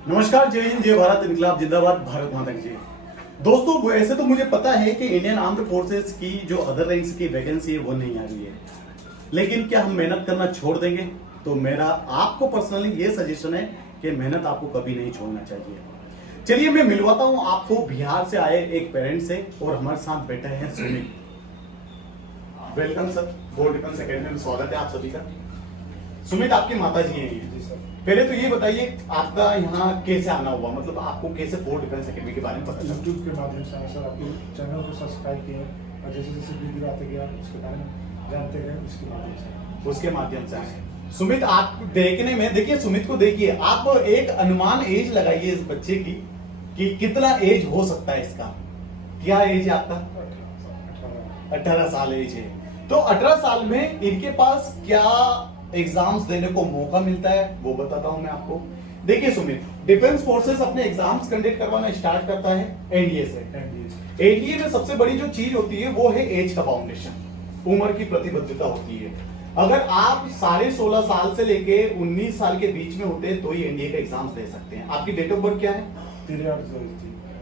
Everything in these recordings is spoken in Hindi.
नमस्कार, जय हिंद, जय भारत, इनकलाब जिंदाबाद, भारत माता की जय। दोस्तों, वैसे तो मुझे पता है कि इंडियन आर्म्ड फोर्सेस की जो अदर रैंक्स की वैकेंसी है वो नहीं आ रही है, लेकिन क्या हम मेहनत करना छोड़ देंगे? तो मेरा आपको पर्सनली ये सजेशन है कि मेहनत आपको कभी नहीं छोड़ना चाहिए। चलिए मैं मिलवाता हूँ आपको बिहार से आए एक पेरेंट से, और हमारे साथ बैठे हैं Sumit. Welcome sir, gold defence academy में स्वागत है आप सभी का। सुमित आपकी माता जी हैं ये। पहले तो ये बताइए आपका यहाँ कैसे आना हुआ, मतलब आपको कैसे फोर्ट डिफेंस अकेडमी के बारे में पता चला? यूट्यूब के माध्यम से सर आपके चैनल को सब्सक्राइब किए और जैसे जैसे वीडियो आते गया उसके बारे में जानते गए, उसके माध्यम से आए। सुमित, आप देखने में देखिए, सुमित को देखिए, आप एक अनुमान एज लगाइए इस बच्चे की कि कितना एज हो सकता है इसका। क्या एज है आपका? 18 साल एज है। तो 18 साल में इनके पास क्या एग्जाम्स देने को मौका मिलता है वो बताता हूं मैं आपको। देखिए सुमित, डिफेंस फोर्सेस अपने एग्जाम्स कंडक्ट करवाना स्टार्ट करता है एनडीए से। एनडीए में सबसे बड़ी जो चीज होती है वो है एज का फाउंडेशन, उम्र की प्रतिबद्धता होती है। अगर आप 16.5 साल से लेके 19 साल के बीच में होते हैं तो ही एनडीए का एग्जाम्स दे सकते हैं। आपकी डेट ऑफ बर्थ क्या है?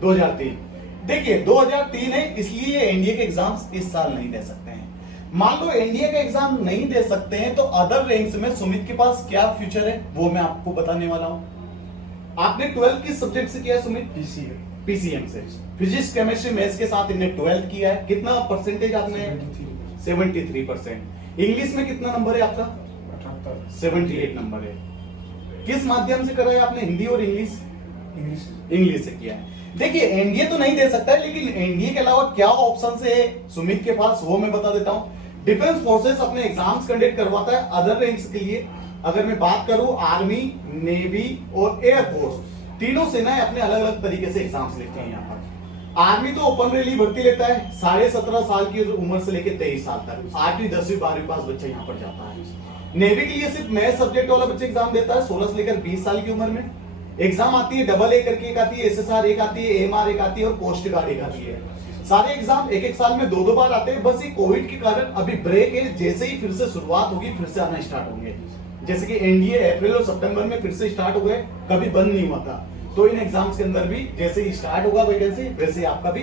2003। देखिए 2003 है, इसलिए एनडीए के एग्जाम्स इस साल नहीं दे सकते हैं। मान लो एनडीए का एग्जाम नहीं दे सकते हैं तो अदर रैंक्स में सुमित के पास क्या फ्यूचर है वो मैं आपको बताने वाला हूं। आपने 12th किस सब्जेक्ट से किया है सुमित? पीसीएम से। फिजिक्स, केमिस्ट्री, मैथ्स के साथ इन्हें 12th किया है। कितना परसेंटेज आपने? 73%। इंग्लिश में कितना नंबर है आपका? 78 नंबर है। किस माध्यम से करा है आपने, हिंदी और इंग्लिश? इंग्लिश से किया है। देखिए एनडीए तो नहीं दे सकता है, लेकिन एनडीए के अलावा क्या ऑप्शन है सुमित के पास वो मैं बता देता हूं। डिफेंस फोर्सेस अपने एग्जाम्स कंडक्ट करवाता है अदर रैंक्स के लिए। अगर मैं बात करूं आर्मी, नेवी और एयरफोर्स, तीनों सेनाएं अपने अलग अलग तरीके से एग्जाम्स लेते हैं यहाँ पर। आर्मी तो ओपन रैली भर्ती लेता है 17.5 साल की उम्र से लेकर 23 साल तक। 8वीं 10वीं 12वीं पास बच्चा यहाँ पर जाता है। नेवी के लिए सिर्फ मैथ सब्जेक्ट वाला बच्चा एग्जाम देता है 16 से लेकर 20 साल की उम्र में। एग्जाम आती है AA करके एक आती है, एसएसआर एक आती है, एएमआर एक आती है और कोस्ट गार्ड एक आती है। सारे एग्जाम एक साल में 2 बार आते हैं। बस ये कोविड के कारण अभी ब्रेक है, जैसे ही फिर से शुरुआत होगी फिर से आना स्टार्ट होंगे। जैसे कि एनडीए अप्रैल और सितंबर में फिर से स्टार्ट हो गए, कभी बंद नहीं हुआ था। तो इन एग्जाम्स के अंदर भी जैसे ही स्टार्ट होगा वैकेंसी, वैसे आपका भी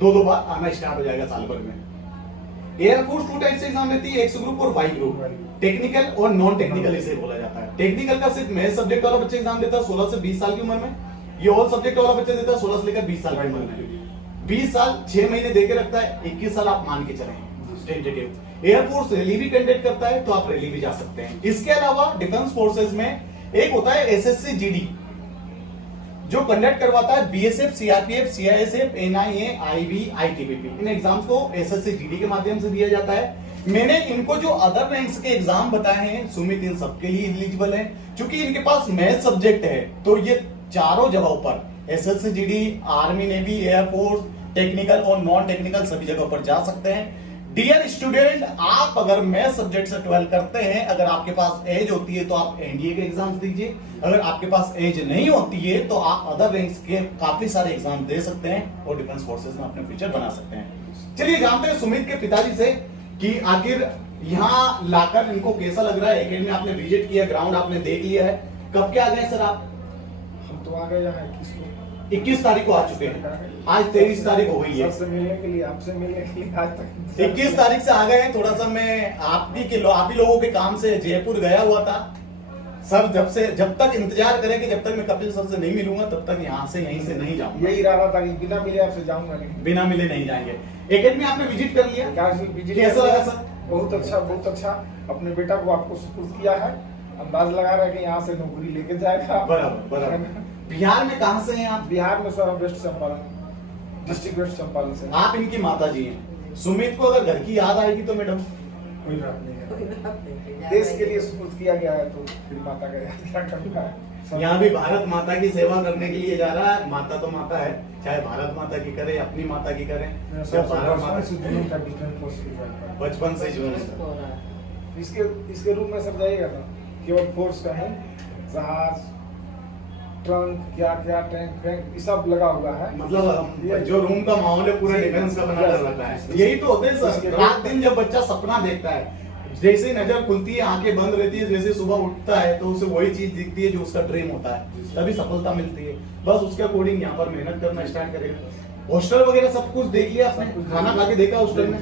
2 बार आना स्टार्ट हो जाएगा साल भर में। एयरफोर्स 2 टाइप से एग्जाम लेती है, एक्स ग्रुप और वाई ग्रुप, टेक्निकल और नॉन टेक्निकल इसे बोला जाता है। टेक्निकल का सिर्फ मैथ सब्जेक्ट वाला बच्चा एग्जाम देता है 16 से 20 साल की उम्र में। ये ऑल सब्जेक्ट वाला बच्चा देता है 16 से लेकर 20 साल की उम्र में। 20 साल 6 महीने देके रखता है, 21 साल आप मान के चलें टेंटेटिव। एयरफोर्स रैली भी कंडक्ट करता है तो आप रैली भी जा सकते हैं। इसके अलावा डिफेंस फोर्सेस में एक होता है एसएससी जीडी, जो कंडक्ट करवाता है BSF, CRPF, CISF, NIA, IB, ITBP. इन एग्जाम्स को एसएससी जीडी के माध्यम से दिया जाता है। मैंने इनको जो अदर रैंक्स के एग्जाम बताए हैं सुमित, इन सबके लिए एलिजिबल है। क्योंकि इनके पास मैथ सब्जेक्ट है तो ये चारों जगहों पर SSC GD, army, navy, air force, technical और नॉन टेक्निकल सभी जगहों पर जा सकते हैं। डियर स्टूडेंट, आप अगर मैथ सब्जेक्ट से 12 करते हैं, अगर आपके पास एज होती है तो आप एनडीए के एग्जाम दीजिए। अगर आपके पास एज नहीं होती है तो आप अदर रैंक्स के काफी सारे एग्जाम दे सकते हैं और डिफेंस फोर्सेस में अपने फ्यूचर बना सकते हैं। चलिए जानते हैं सुमित के पिताजी से कि आखिर यहाँ लाकर इनको कैसा लग रहा है। एकेडमी आपने विजिट किया, ग्राउंड आपने देख लिया है, कब के आ गए सर आप? हम तो आ गए 21 तारीख को आ चुके हैं, आज 23 तारीख हो गई है। आपसे मिलने के लिए आज तक 21 तारीख से आ गए हैं। थोड़ा सा मैं आप ही लोगों के काम से जयपुर गया हुआ था सर। जब तक इंतजार करें कि जब तक मैं कपिल सर से नहीं मिलूंगा तब तक यहाँ से यहीं से नहीं जाऊंगा। यही इरादा था कि बिना मिले आपसे जाऊंगा नहीं, बिना मिले नहीं जाएंगे। एकेडमी आपने विजिट कर लिया, कैसा लगा सर? बहुत अच्छा। अपने बेटा को आपको सुपुर्द किया है, अंदाज लगा रहा है कि यहाँ से नौकरी लेके जाएगा। बराबर। बिहार में कहाँ से हैं आप? बिहार में सर हम west Champaran, district west Champaran से। आप इनकी माता जी हैं। सुमित को अगर घर की याद आएगी तो मैडम कोई बात नहीं है, देश के लिए सुपुर्द किया गया है तो फिर माता का याद क्या करना है। यहाँ भी भारत माता की सेवा करने के लिए जा रहा है। माता तो माता है, चाहे भारत माता की करे, अपनी माता की करे, बचपन से जुनून। इसके रूप में सब जाइएगा ना, केवल फोर्स का है, जहाज, ट्रंक, क्या टैंक ये सब लगा हुआ है। मतलब जो रूम का माहौल है पूरा डिफेंस का बना कर रखा है। यही तो होते हैं सर, रात दिन जब बच्चा सपना देखता है जैसे नजर खुलती है आंखें बंद रहती है, जैसे सुबह उठता है तो उसे वही चीज दिखती है जो उसका ड्रीम होता है, तभी सफलता मिलती है। बस उसके अकॉर्डिंग यहाँ पर मेहनत करना स्टार्ट करेगा। हॉस्टल वगैरह सब कुछ देख लिया आपने, खाना खा के देखा हॉस्टल में,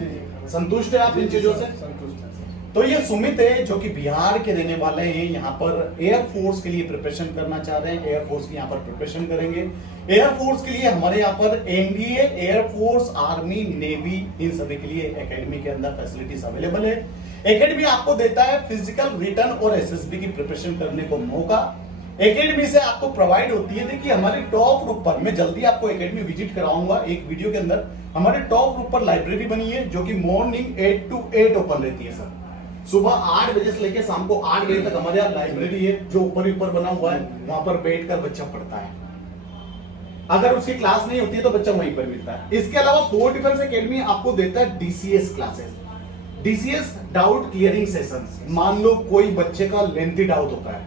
संतुष्ट है आप इन चीजों से? संतुष्ट है सर। तो ये सुमित है जो कि बिहार के रहने वाले हैं, यहाँ पर एयरफोर्स के लिए प्रिपरेशन करना चाह रहे हैं, एयरफोर्स की यहाँ पर प्रिपरेशन करेंगे। एयरफोर्स के लिए हमारे यहाँ पर एनडीए, एयरफोर्स, आर्मी, नेवी, इन सभी के लिए एकेडमी के अंदर फैसिलिटीज अवेलेबल है। एकेडमी आपको देता है फिजिकल, रिटन और एसएसबी की प्रिपरेशन करने को मौका। एकेडमी से आपको प्रोवाइड होती है, देखिए हमारे टॉप रूप पर, मैं जल्दी आपको एकेडमी विजिट कराऊंगा एक वीडियो के अंदर। हमारे टॉप रूप पर लाइब्रेरी बनी है जो कि मॉर्निंग 8 to 8 ओपन रहती है सर। सुबह 8 बजे से लेकर शाम को 8 बजे तक हमारे यहाँ लाइब्रेरी है जो ऊपर ही ऊपर बना हुआ है, वहां पर बैठकर बच्चा पढ़ता है। अगर उसकी क्लास नहीं होती है तो बच्चा वहीं पर मिलता है। इसके अलावा फोर्ट डिफेंस एकेडमी आपको देता है DCS classes, DCS doubt clearing sessions. मान लो कोई बच्चे का लेंथी डाउट होता है,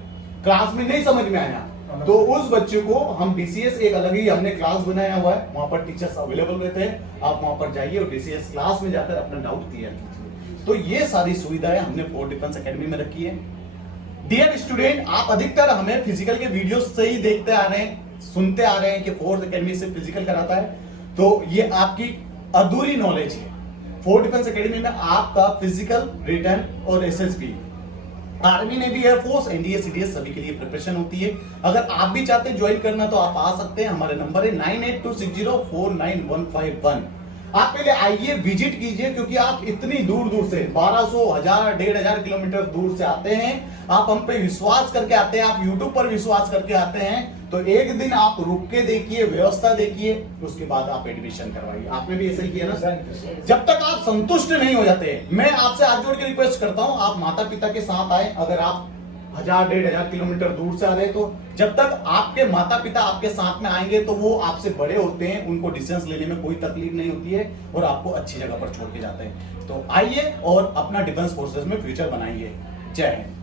क्लास में नहीं समझ में आया, तो उस बच्चे को हम डीसीएस एक अलग ही हमने क्लास बनाया हुआ है, वहां पर टीचर्स अवेलेबल रहते हैं। आप वहां पर जाइए और डीसीएस क्लास में जाकर अपना डाउट क्लियर कीजिए। तो ये सारी सुविधाएं हमने फोर्ट डिफेंस एकेडमी में रखी है। डियर स्टूडेंट, आप अधिकतर हमें फिजिकल के वीडियो से ही देखते आ रहे हैं, सुनते आ रहे हैं कि फोर्ट एकेडमी से फिजिकल कराता है, तो ये आपकी अधूरी नॉलेज है। फोर्ट डिफेंस एकेडमी में आपका फिजिकल, रिटन और SSB, army, navy, air force, NDA, CDS सभी के लिए प्रिपरेशन होती है। अगर आप भी चाहते हैं ज्वाइन करना तो आप आ सकते हैं। हमारे नंबर है 9826049151। आप पहले आइए, विजिट कीजिए, क्योंकि आप इतनी दूर दूर से 1200, 1000, 1500 किलोमीटर दूर से आते हैं। आप हम पे विश्वास करके आते हैं, आप यूट्यूब पर विश्वास करके आते हैं, तो एक दिन आप रुक के देखिए, व्यवस्था देखिए, उसके बाद आप एडमिशन करवाइए। आपने भी ऐसा ही किया ना? जब तक आप संतुष्ट नहीं हो जाते, मैं आपसे हाथ जोड़ के रिक्वेस्ट करता हूं, आप माता पिता के साथ आए। अगर आप 1000, 1500 किलोमीटर दूर से आ रहे हैं, तो जब तक आपके माता पिता आपके साथ में आएंगे तो वो आपसे बड़े होते हैं, उनको डिसीजन लेने में कोई तकलीफ नहीं होती है और आपको अच्छी जगह पर छोड़ के जाते हैं। तो आइए और अपना डिफेंस फोर्सेस में फ्यूचर बनाइए। जय हिंद।